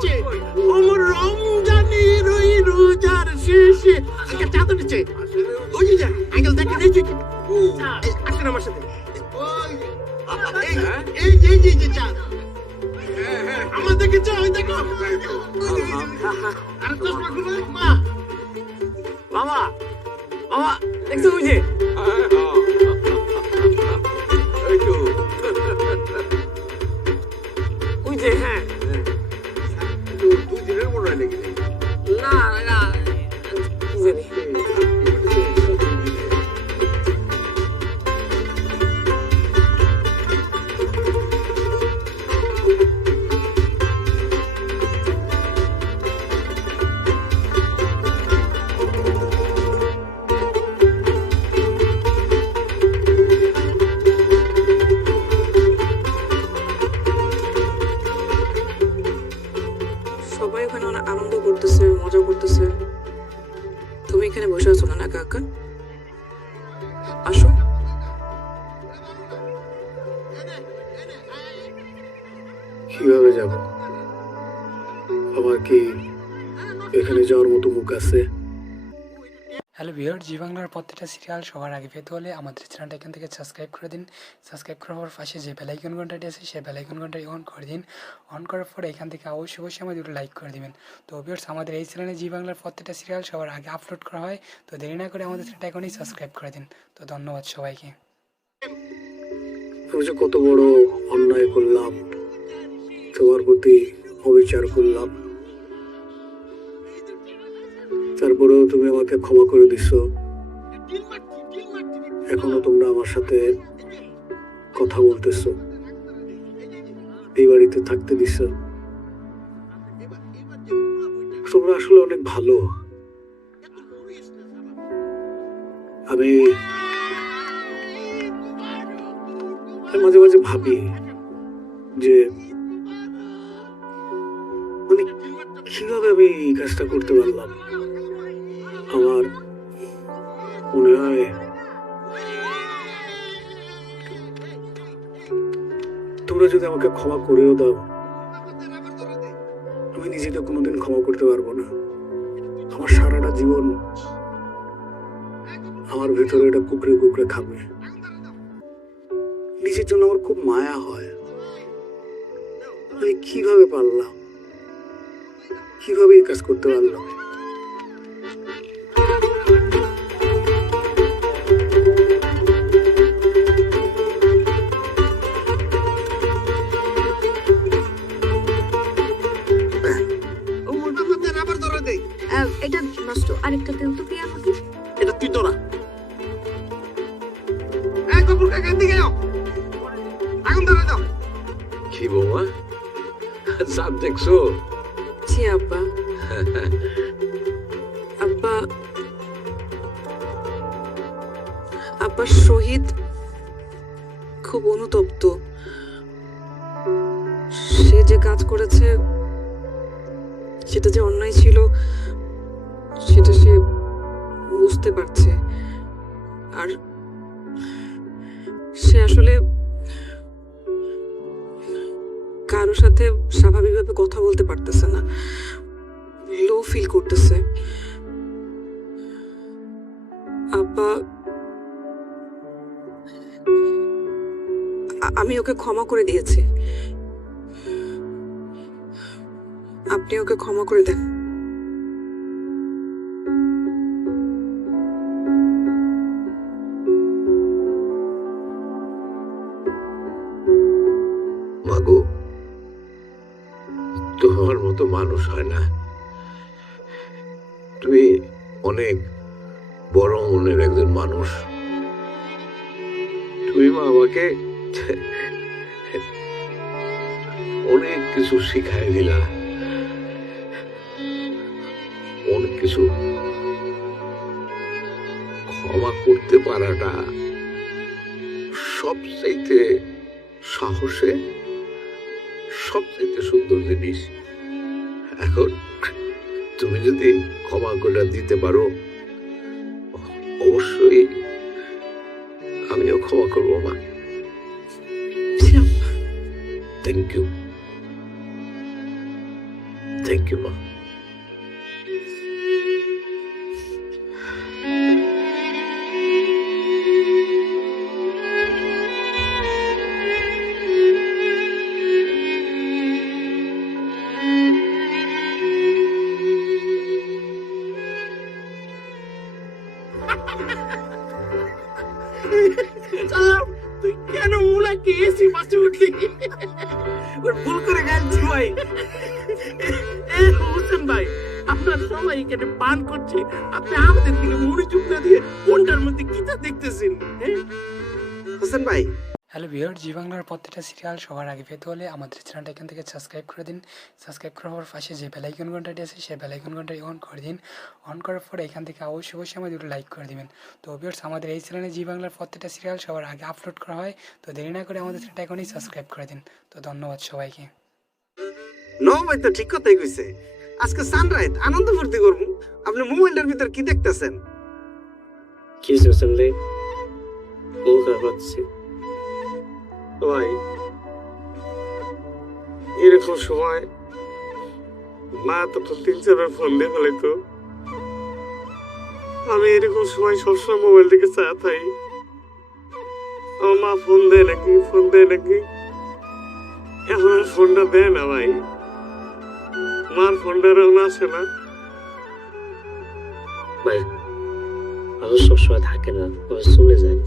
নিচে আমার রমজানের ওই রোজার শেষে আঙ্কেল চা তো নিচে ওই যে আঙ্কেল দেখে নিয়েছে আসেন আমার সাথে এই এই যে যে চা আমার দেখেছো ওই দেখো আর তো মা বাবা বাবা দেখছো ওই যে ওই যে হ্যাঁ দুই দিনের মনে হয় নাকি না না কি জানি সবাই ওখানে অনেক আনন্দ করতেছে মজা করতেছে তুমি এখানে বসে আছো না একা একা আসো কিভাবে যাব? আমার কি এখানে যাওয়ার মতো মুখ আছে? হ্যালো ভিউয়ার, জি বাংলার প্রত্যেকটা সিরিয়াল সবার আগে পেতে হলে আমাদের চ্যানেলটা এখান থেকে সাবস্ক্রাইব করে দিন। সাবস্ক্রাইব করার পাশে যে বেল আইকন ঘন্টাটি আছে সেই বেল আইকন ঘন্টাটি অন করে দিন। অন করার পরে এখান থেকে অবশ্যই আমাদের দুটো লাইক করে দিবেন। তো ভিউয়ার্স, আমাদের এই চ্যানেলে জি বাংলার প্রত্যেকটা সিরিয়াল সবার আগে আপলোড করা হয়। তো দেরি না করে আমাদের চ্যানেলটা এখনই সাবস্ক্রাইব করে দিন। তো ধন্যবাদ সবাইকে। আমি যে কত বড় অন্যায় করলাম, তোমার প্রতি অবিচার করলাম, তারপরেও তুমি আমাকে ক্ষমা করে দিছো। এখনো তোমরা আমার সাথে কথা বলতেছো, এই বাড়িতে থাকতে দিছো। তোমরা আসলে অনেক ভালো। আমি মাঝে মাঝে ভাবি যে মানে কিভাবে আমি এই কাজটা করতে পারলাম। আমার মনে হয় তোমরা যদি আমাকে ক্ষমা করেও দাও, আমি নিজেকে কোনোদিন ক্ষমা করতে পারবো না। আমার সারাটা জীবন আমার ভেতরে এটা কুকড়ে কুকড়ে খাবে। নিজের জন্য আমার খুব মায়া হয়। আমি কিভাবে পারলাম, কিভাবে এই কাজ করতে পারলাম? এটা নষ্ট, আরেকটা তেল তো পেয়ে আমাকে। এটা তুই তো না এক কাপড় কাকে দিকে যাও আগুন ধরে দাও কি বৌমা, সাপ দেখছো? জি আব্বা। আব্বা আব্বা শহীদ খুব অনুতপ্ত। সে যে কাজ করেছে সেটা যে অন্যায় ছিল সেটা সে বুঝতে পারছে। আর সে আসলে কারোর সাথে স্বাভাবিকভাবে কথা বলতে পারতেছে না, লো ফিল করতেছে। আব্বা, আমি ওকে ক্ষমা করে দিয়েছি, আপনি ওকে ক্ষমা করে দেন। মাগো, তোমার মতো মানুষ হয় না। তুমি অনেক বড় মনের একজন মানুষ। তুমি মা আমাকে অনেক কিছু শিখাই দিলা, অনেক কিছু। ক্ষমা করতে পারাটা সবচাইতে সাহসে সবচাইতে সুন্দর জিনিস। এখন তুমি যদি ক্ষমা করে দিতে পারো, অবশ্যই আমিও ক্ষমা করবো মা। Thank you. থ্যাংক ইউ মা। সালাম, তুই কেন মুলাকে এসি বাসে উঠলি? ওর ভুল করে গেছি ভাই। হোসেন ভাই, আপনার সবাই এখানে পান করছে, আপনি আমাদের দিকে মনোযোগ না দিয়ে কোনটার মধ্যে কিটা দেখতেছেন? হোসেন ভাই, হ্যালো ভিউয়ার, জি বাংলার প্রত্যেকটা সিরিয়াল সবার আগে পেতে হলে আমাদের চ্যানেলটা এখান থেকে সাবস্ক্রাইব করে দিন। সাবস্ক্রাইব করার পর পাশে যে বেল আইকন ঘন্টাটি আছে সেই বেল আইকন ঘন্টাটি অন করে দিন। অন করার পর এখান থেকে অবশ্যই আমাদের লাইক করে দিবেন। তো ভিউয়ার্স, আমাদের এই চ্যানেলে জি বাংলার প্রত্যেকটা সিরিয়াল সবার আগে আপলোড করা হয়। তো দেরি না করে আমাদের চ্যানেলটা এখনই সাবস্ক্রাইব করে দিন। তো ধন্যবাদ সবাইকে। নো ভাই তো ঠিক কথাই কইছে। আজকে সানরাইজ আনন্দ ফুর্তি করবো। আপনি মোবাইলটার ভিতর কি দেখতেছেন? কি শুনছেন রে? মন খারাপ লাগছে ভাই। এরকম সময় মা তো 3-4 ফোন দিয়ে ফেলাইতো। আমি এরকম সময় সবসময় মোবাইল থেকে চা থাই, আমার মা ফোন দেয় নাকি এখন আর ফোনটা দেয় না ভাই। মার ফোনটা এখন আসে না ভাই। আমি সবসময় থাকে না, চলে যায়।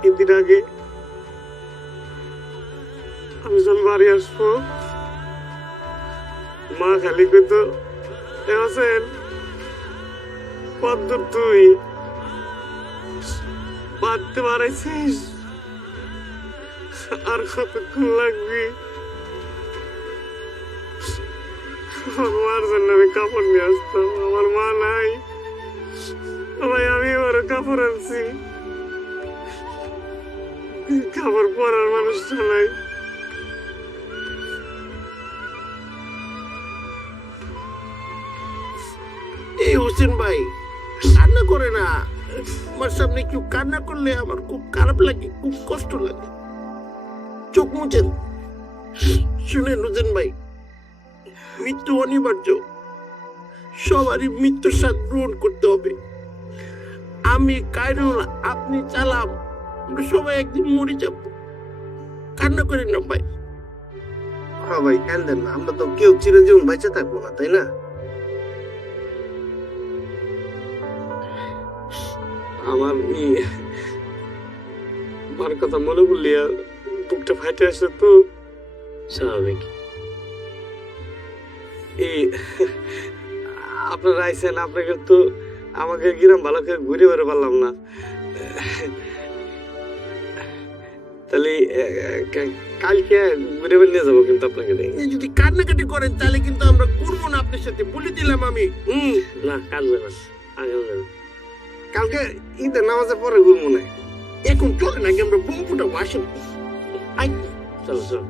কিছুদিন আগে আমি যখন বাড়ি আসবো, মা খালি কইতো, হোসেন কত তুই বাঁধতে পারাইছিস, আর কতক্ষণ লাগবি? আমার মার জন্য আমি কাপড় নিয়ে আসতাম, আমার মা নাই ভাই। আমি এবারে কাপড় আনছি, কাপড় পরার মানুষটা নাই। এই হোসেন ভাই, কান্না করে না। আমার সামনে কেউ কান্না করলে আমার খুব খারাপ লাগে, খুব কষ্ট লাগে। চোখ মুছেন। শুনেন হোসেন ভাই, মৃত্যু অনিবার্য, সবারই মৃত্যুর স্বাদ গ্রহণ করতে হবে। আমি কায়রুল, আপনি চালাম, আমরা সবাই একদিন মরে যাব। কান্না করেন না ভাই। হ্যাঁ ভাই, কান্দেন না, আমরা তো কেউ চিরজীবন বেঁচে থাকবো না, তাই না? আমার মার কথা মনে পড়লি আর বুকটা ফাটে আসে তো স্বাভাবিক। এই আপনারা আইসেন, আপনাকে তো আমাকে গ্রাম ভালো করে ঘুরে বেড়ে পারলাম না। তাহলে কালকে ঘুরে বেড়ে নিয়ে যাবো কিন্তু আপনাকে। যদি কান্নাকাটি করেন তাহলে কিন্তু আমরা করবো না আপনার সাথে, বলে দিলাম আমি। না, কাল যাবেন, আগাম যাবেন। কালকে ঈদের নামাজের পরে ঘুরবো না। এখন চলে নাকি আমরা বোম ফুটাবো, আসেন। চলো চলো।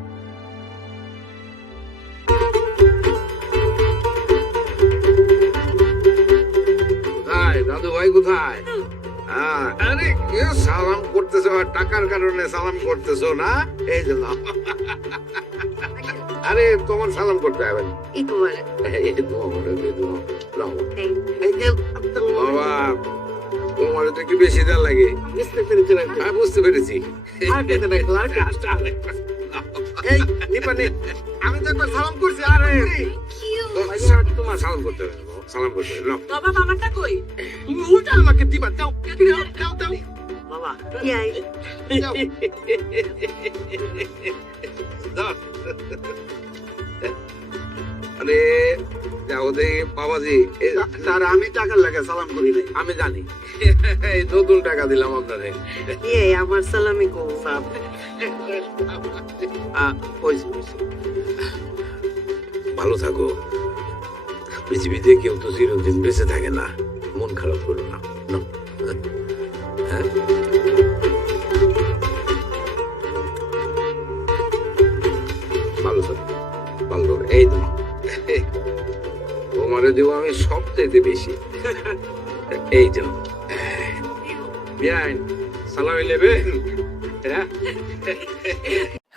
কোথায় দাদু ভাই, কোথায়? আরে সালাম করতেছো, আর টাকার কারণে সালাম করতেছো না? এই যে নাও। আরে তোমার সালাম করতে হবে না। এই তোমার বাবা, তোমার তো একটু বেশি দেওয়া লাগে। আমি বুঝতে পেরেছি। এই নিপানে, আমি তো একবার সালাম করছি। আরে তোমার সালাম করতে হবে, সালাম করতে হবে। নাও। বাবা, মামাটা কই? তুমি উল্টা আমাকে দিবা। দাও দাও দাও। বাবা, দাও। দাও। আরে যাও দেখি বাবাজি। স্যার, আমি টাকার লাগে সালাম করি নাই। আমি জানি, এই নতুন টাকা দিলাম আপনারে। আমার সালামি কো। ভালো থাকো। পৃথিবীতে কেউ তো চিরদিন বেঁচে থাকে না, মন খারাপ করো না। হ্যাঁ, ভালো থাকো, ভালো থাকো। এই তো তোমারে দেবো আমি সবচেয়ে বেশি। এই তো বিয়ান, সালামি নেবে।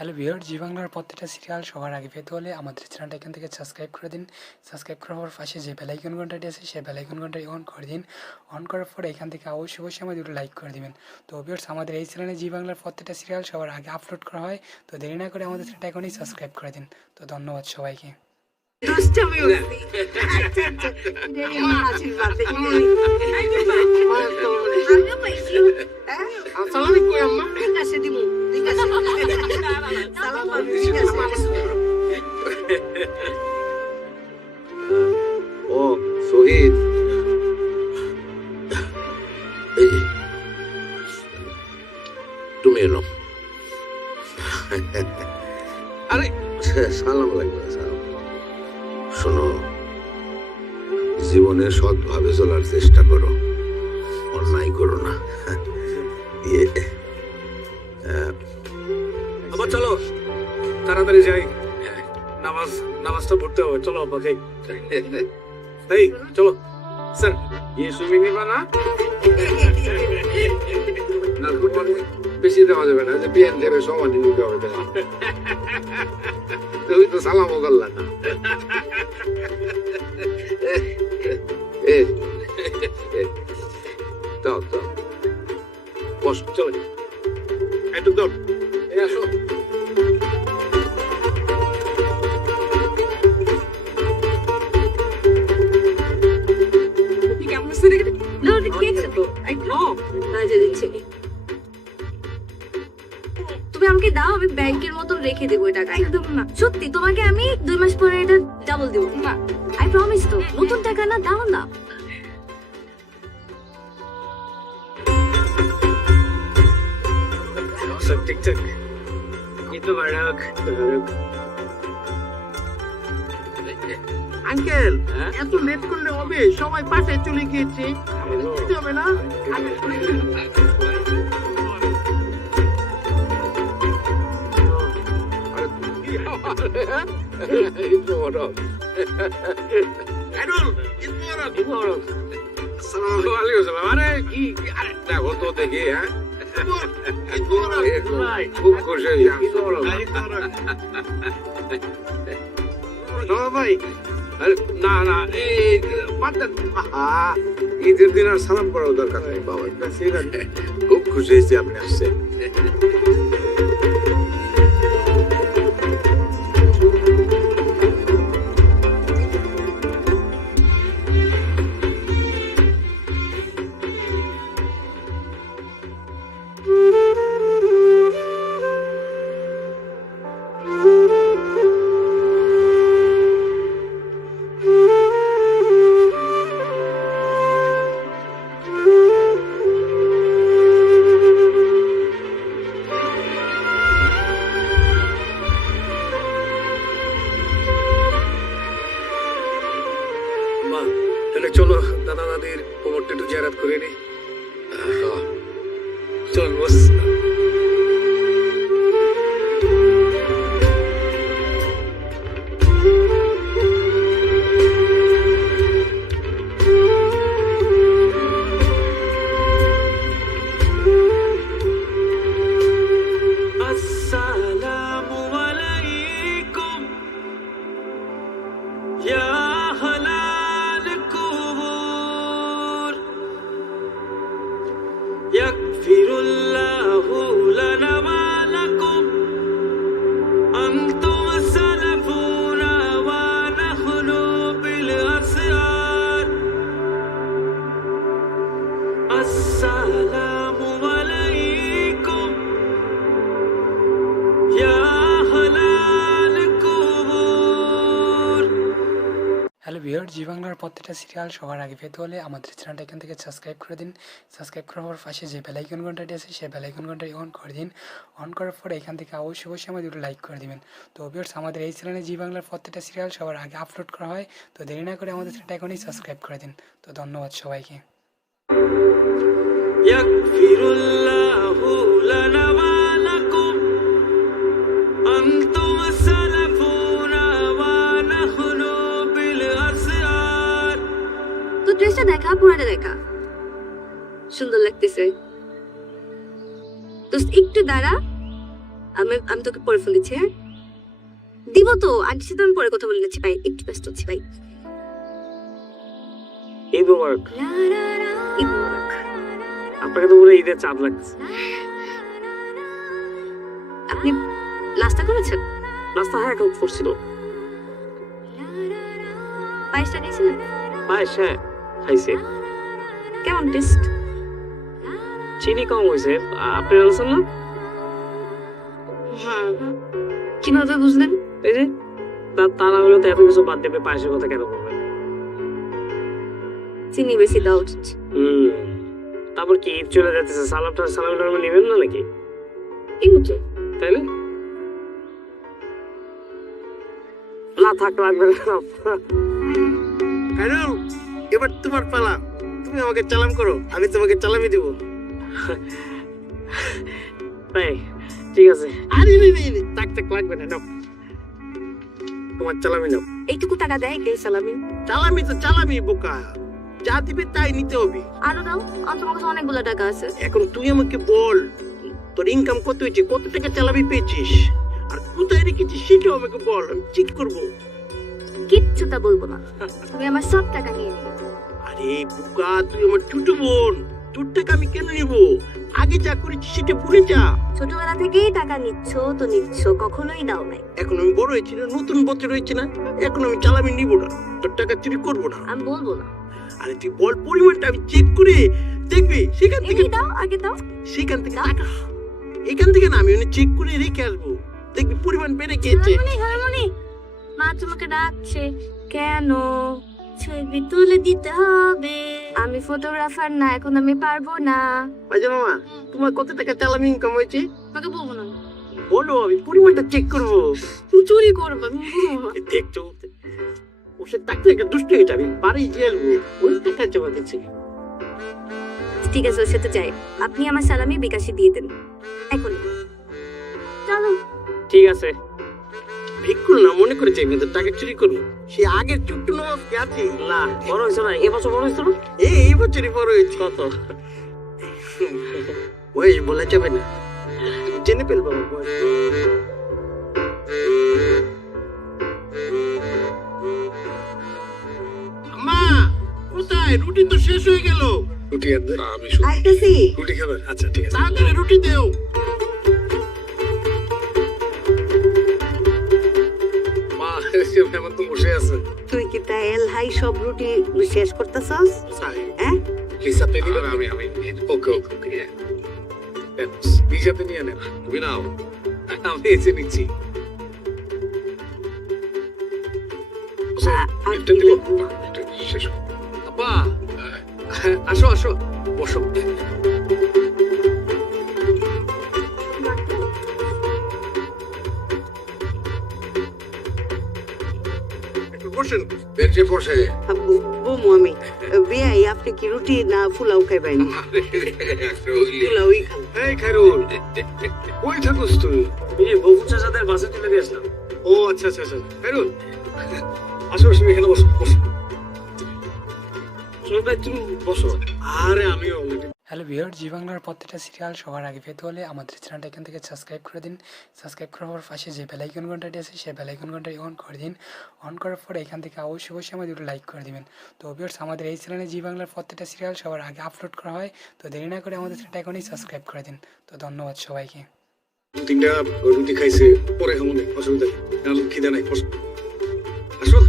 হ্যালো ভিউয়ার, জি বাংলার প্রত্যেকটা সিরিয়াল সবার আগে পেতে হলে আমাদের চ্যানেলটা এখান থেকে সাবস্ক্রাইব করে দিন। সাবস্ক্রাইব করার পর পাশে যে বেল আইকন ঘন্টাটি আছে সেই বেল আইকন ঘন্টাটি অন করে দিন। অন করার পরে এখান থেকে অবশ্যই অবশ্যই আমাদের লাইক করে দিবেন। তো ভিউয়ার্স, আমাদের এই চ্যানেলে জি বাংলার প্রত্যেকটা সিরিয়াল সবার আগে আপলোড করা হয়। তো দেরি না করে আমাদের চ্যানেলটা এখনই সাবস্ক্রাইব করে দিন। তো ধন্যবাদ সবাইকে। দুষ্টামি হচ্ছে। আচ্ছা, আচ্ছা। এটাই আমার আশীর্বাদ। আমিও পাইছি। হ্যাঁ? আসসালামু আলাইকুম আম্মা। ঠিক আছে দিমু। ঠিক আছে। সালাম পাবি, ঠিক আছে। ও শহীদ, এই যে, তুমি এলো। আরে সালাম লাগবে না, সালাম। শোনো, জীবনে সৎভাবে চলার চেষ্টা করো, অন্যায় করো না। ইয়ে, আবার চলো তাড়াতাড়ি যাই, নামাজটা পড়তে হবে। চলো আব্বাকে, এই চলো স্যার। তুমি নিবা না? বেশি দেওয়া যাবে না, যে বিয়ান দেবে সমানে নিতে হবে। তুমি তো সালামও করলা না। দাও দাও, বস, চলো একটু দাও। এই আসো। কেমন আছে রে? না, ওটা কি আছে তো? আচ্ছা, দিচ্ছি। তুমি আমাকে দাও, আমি ব্যাংকের মতো রেখে দেবো এই টাকা। একদম না, সত্যি তোমাকে আমি 2 মাস পরে এটা ডাবল দেবো। না, আই প্রমিস তো। নতুন টাকা না, দাও না। সব ঠিকঠাক। কিন্তু বাড়াক আঙ্কেল, এত লেট করলে হবে? সবাই পাশে চলে গিয়েছে, আমাদের যেতে হবে না? দেখো তো দেখি, হ্যাঁ, খুব খুশি হয়েছি। ভাই, না না, এই বাদ দেন। ঈদের দিন আর সালাম করার দরকার নেই বাবা। খুব খুশি হয়েছি আপনি আসছেন। মা, তাহলে চলো দাদা দাদির কোমরটা একটু জিয়ারত করে নি। চল বস। আসসালামু আলাইকুম ইয়া হালাল কুবুর, ইয়াগফিরুল্লাহু লানা ওয়া লাকুম, আনতুম সালাফুনা ওয়া নাহনু বিল আসরার। আসসালামু আলাইকুম ইয়া হালাল কুবুর। হ্যালো ভিউয়ার, জি বাংলার প্রত্যেকটা সিরিয়াল সবার আগে পেতে হলে আমাদের চ্যানেলটা এখান থেকে সাবস্ক্রাইব করে দিন। সাবস্ক্রাইব করার পর পাশে যে বেল আইকন ঘন্টাটি আছে সেই বেল আইকন ঘন্টাটি অন করে দিন। অন করার পরে এখান থেকে অবশ্যই অবশ্যই আমাদের লাইক করে দিবেন। তো ভিউয়ার্স, আমাদের এই চ্যানেলে জি বাংলার প্রত্যেকটা সিরিয়াল সবার আগে আপলোড করা হয়। তো দেরি না করে আমাদের চ্যানেলটা এখনই সাবস্ক্রাইব করে দিন। তো ধন্যবাদ সবাইকে। ইয়াগফিরুল্লাহু লানা ওয়া লাকুম, আনতুম সালাফুনা ওয়া নাহনু বিল আসরার। তো ড্রেসটা দেখা, পুরাটা দেখা। সুন্দর লাগতেছে। দোস্ত একটু দাঁড়া, আমি তোকে পরে ফোন দিচ্ছি। হ্যাঁ দিব তো, আন্টির সাথে আমি পরে কথা বলে নিচ্ছি। ভাই একটু ব্যস্ত আছি ভাই। ঈদ মোবারক। ঈদ মোবারক। আপনাকে তো পুরো ঈদের চাঁদ লাগছে। আপনি নাস্তা করেছেন? নাস্তা হ্যাঁ এখন করছিল। পায়েসটা নিয়েছিলেন? পায়েস হ্যাঁ খাইছে। কেমন টেস্ট? চিনি কম হয়েছে। আপনি বলছেন না? হ্যাঁ। কিভাবে বুঝলেন? এই যে তা না হলে তো এত কিছু বাদ দেবে, পায়েসের কথা কেন বলবেন? চিনি বেশি দেওয়া উচিত। তারপর কি ঈদ চলে যাচ্ছে, সালাম নেবেন না নাকি? এই মতো তাইলে না থাক, লাগবে না। খায়রুল, এবার তোমার পালা। তুমি আমাকে চালাম করো, আমি তোমাকে চালামি দিব। তাই ঠিক আছে। আরে থাক লাগবে না, নাও তোমার চালামি নাও। এইটুকু টাকা দেয় কে সালামি? চালামি তো চালামি বোকা, যা দিবে তাই নিতে হবে। আরো দাও, আমার তোমার কাছে অনেকগুলো টাকা আছে। এখন তুই আমাকে বল, তোর ইনকাম কত হয়েছে, কত টাকা চালামি পেয়েছিস, আর কোথায় রেখেছিস সেটাও আমাকে বল, আমি চেক করবো। কিচ্ছু তা বলবো না, তুমি আমার সব টাকা নিয়ে নিবে। আরে বোকা, তুই আমার ছোট বোন, তোর টাকা আমি কেন নিব? আগে যা করেছিস সেটা ভুলে যা। ছোটবেলা থেকেই টাকা নিচ্ছ তো নিচ্ছ, কখনোই দাও নাই। এখন আমি বড় হয়েছি না, নতুন বছর হয়েছে না, এখন আমি চালামি নিব না, তোর টাকা চুরি করবো না। আমি বলবো না। আরে তুই বল পরিমাণটা, আমি চেক করে দেখবি। সেখান থেকে দাও, আগে দাও। সেখান থেকে টাকা, এখান থেকে না, আমি চেক করে রেখে আসবো, দেখবি পরিমাণ বেড়ে গিয়েছে। হারমোনি, মা তোমাকে ডাকছে। কেন? ছবি তুলে দিতে হবে। আমি ফটোগ্রাফার না, এখন আমি পারবো না। বাজা মামা, তোমার কত টাকা চালামি ইনকাম হয়েছে তোমাকে বলবো না। বলো, আমি পরিমাণটা চেক করবো। তুমি চুরি করবে, আমি বলবো না। দেখছো, ওসে টাকা থেকে দুষ্ট হয়ে যাবে, বাড়ি জেলবো, ওই টাকা জমা দিচ্ছে। ঠিক আছে, ওর সাথে যাই। আপনি আমার সালামি বিকাশে দিয়ে দেন এখন। চলো। ঠিক আছে। ভিক্ষুল না মনে করে চাই, কিন্তু টাকা চুরি করবো। সে আগের ছোট্ট নবাব কে আছে না, বড় হয়েছে না, এবছর বড় হয়েছে না? এই বছরই বড় হয়েছে। কত? ওই বলা যাবে না, জেনে ফেলবো আমার বয়স। মা কোথায়? রুটি তো শেষ হয়ে গেল। রুটি আনবে? আমি আইতেছি। রুটি খাবেন? আচ্ছা ঠিক আছে। তাড়াতাড়ি রুটি দেও। মা এখন তো বসে আছে। তুই কি তাই হাই সব রুটি শেষ করতেছস? হ্যাঁ? প্লিজ আপনি নিবেন? আমি ওকে ওকে নিজেতে নিয়ে নেন। তুমি নাও, আমি এসে নিচ্ছি। একটা দিলে শেষ। আপা আসো আসো, বসো। বসেন। বেঞ্চে বসে। বমু আমি বিয়াই, আপনি কি রুটি না ফুলাও খাইবেন? ফুলাওই খান। এই খায়রুল, কই থাকোস তুই? এই যে বকুল চাচাদের বাসে তুলে দিয়ে আসলাম। ও আচ্ছা আচ্ছা আচ্ছা। খায়রুল আসো আসো, এখানে বসো বসো। চলো ভাই, তুমি বসো। আরে আমি অলরেডি। হ্যালো ভিউয়ার, জি বাংলার প্রত্যেকটা সিরিয়াল সবার আগে পেতে হলে আমাদের চ্যানেলটা এখান থেকে সাবস্ক্রাইব করে দিন। সাবস্ক্রাইব করার পর পাশে যে বেল আইকন ঘন্টাটি আছে সেই বেল আইকন ঘন্টাটি অন করে দিন। অন করার পরে এখান থেকে অবশ্যই আমাদের লাইক করে দিবেন। তো ভিউয়ার্স, আমাদের এই চ্যানেলে জি বাংলার প্রত্যেকটা সিরিয়াল সবার আগে আপলোড করা হয়। তো দেরি না করে আমাদের চ্যানেলটা এখনই সাবস্ক্রাইব করে দিন। তো ধন্যবাদ সবাইকে। তিনটা রুটি খাইছে, পরে খাবো না, অসুবিধা নেই, কারণ খিদে নাই। বসো আসো।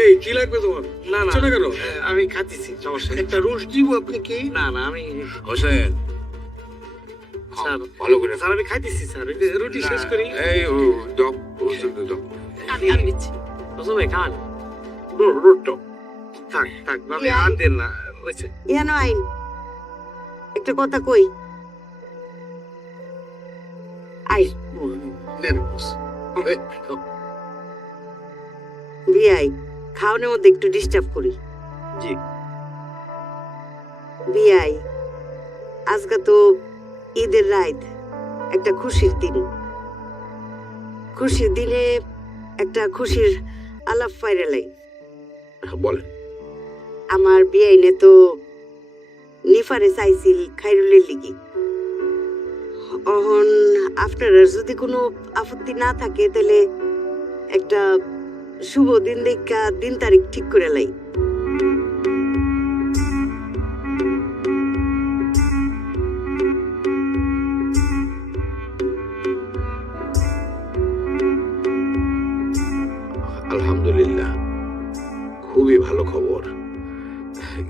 এই কি লাগবে তোমার? না না, চলে গেল। আমি খাচ্ছি, সমস্যা নেই। একটা রোজ দিব আপনি কি? না না, আমি হোসেন, স্যার ভালো করে স্যার আমি খাইতেছি স্যার, এই যে রুটি শেষ করি। এই ও দম দম আমি দিচ্ছি। বসো ভাই, খান। রুটো থাক থাক, ভাবি আর দেন না, হয়েছে। ইয়ানো আইন, একটা কথা কই। আই নেন। বিয়াই, খাওয়ানোর মধ্যে একটু ডিস্টার্ব করি। জি। বিয়াই, আজকে তো ঈদের রাত, একটা খুশির দিন। খুশির দিনে একটা খুশির আলাপ ফাইরালাই। বলেন। আমার বিয়াইনে তো নিফারে চাইছিল খাইরুলের লিগি। অহন আপনারা যদি কোনো আপত্তি না থাকে তাহলে একটা শুভ দিন দেখা দিন তারিখ ঠিক করে লাই। আলহামদুলিল্লাহ, খুবই ভালো খবর।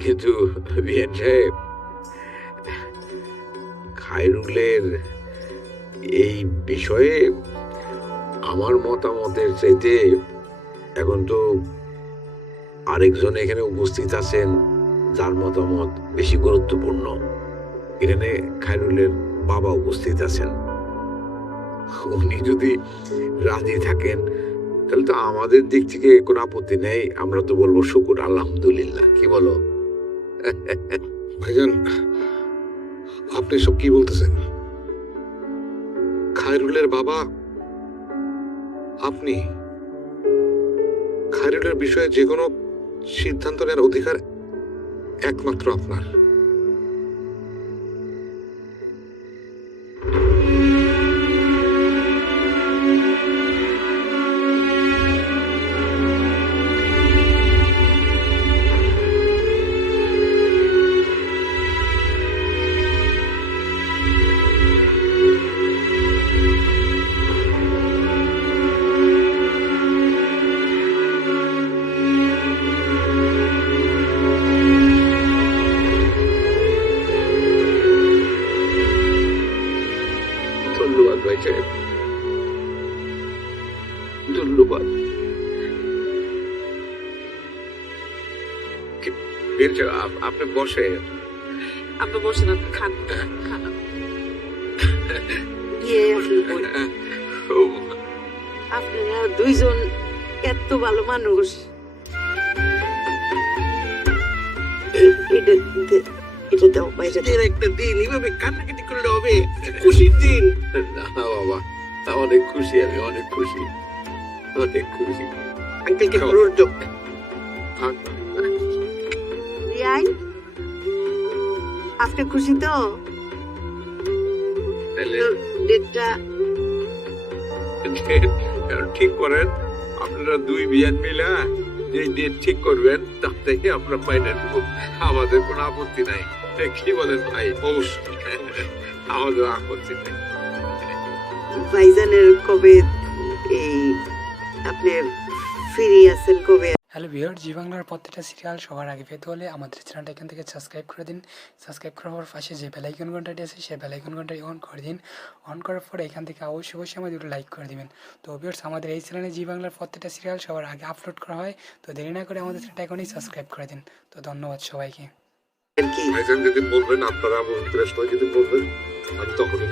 কিন্তু বিয়ান সাহেব, খায়রুলের এই বিষয়ে আমার মতামতের চাইতে এখন তো আরেকজন এখানে উপস্থিত আছেন যার মতামত বেশি গুরুত্বপূর্ণ। এখানে খায়রুলের বাবা উপস্থিত আছেন। উনি যদি রাজি থাকেন তাহলে তো আমাদের দিক থেকে কোনো আপত্তি নেই। আমরা তো বলবো শুকুর আলহামদুলিল্লাহ। কি বলো? ভাইজান, আপনি সব কি বলতেছেন? খায়রুলের বাবা আপনি। খায়রুলের বিষয়ে যে কোনো সিদ্ধান্ত নেওয়ার অধিকার একমাত্র আপনার। ধন্যবাদ ভাই সাহেব, ধন্যবাদ। আপনি বসে। আপনি বসেন, আপনি খান খান। ইয়ে আপনারা দুইজন এত ভালো মানুষ। এটা দাও বাইরে। একটা দিন এভাবে কান্নাকাটি করলে হবে? খুশির দিন। না বাবা, অনেক খুশি, আমি অনেক খুশি, অনেক খুশি। আঙ্কেলকে ফ্লোর দাও। বিয়াই, আজকে খুশি তো? ডেটটা ঠিক করেন আপনারা দুই বিয়ান মিলা, যে ডেট ঠিক করবেন তাতে আমরা ফাইনাল দেবো। আমাদের কোনো আপত্তি নাই। কি বলেন ভাই? অবশ্যই আমাদের আপত্তি নেই। ভাইজানের কবে এই আপনি ফিরে আছেন কবে? হ্যালো ভিউয়ার, জি বাংলার প্রত্যেকটা সিরিয়াল সবার আগে পেতে হলে আমাদের চ্যানেলটা এখান থেকে সাবস্ক্রাইব করে দিন। সাবস্ক্রাইব করার পাশে যে বেল আইকন ঘন্টাটি আছে সেই বেল আইকন ঘন্টাটি অন করে দিন। অন করার পরে এখান থেকে অবশ্যই আমাদের লাইক করে দিবেন। তো ভিউয়ার্স, আমাদের এই চ্যানেলে জি বাংলার প্রত্যেকটা সিরিয়াল সবার আগে আপলোড করা হয়। তো দেরি না করে আমাদের চ্যানেলটা এখনই সাবস্ক্রাইব করে দিন। তো ধন্যবাদ সবাইকে। কি ভাইজান যেদিন বলবেন, আপনারা যেদিন বলবেন আমি তখনই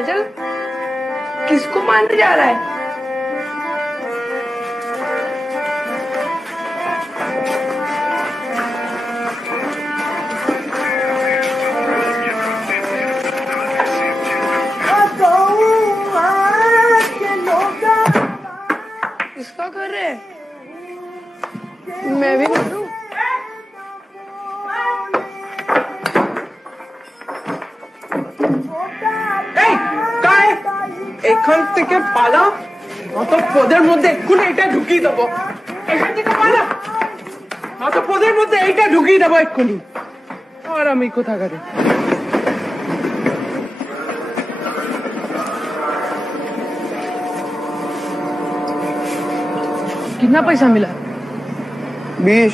फैजल किसको मारने जा रहा है? किसका कर रहे हैं? मैं भी मारूं? এখান থেকে পালা, অত পদের মধ্যে এক্ষুনি এটা ঢুকিয়ে দেবো। এখান থেকে পালা, অত পদের মধ্যে এইটা ঢুকিয়ে দেবো এক্ষুনি। আর আমি কোথাকারে कितना पैसा मिला? 20।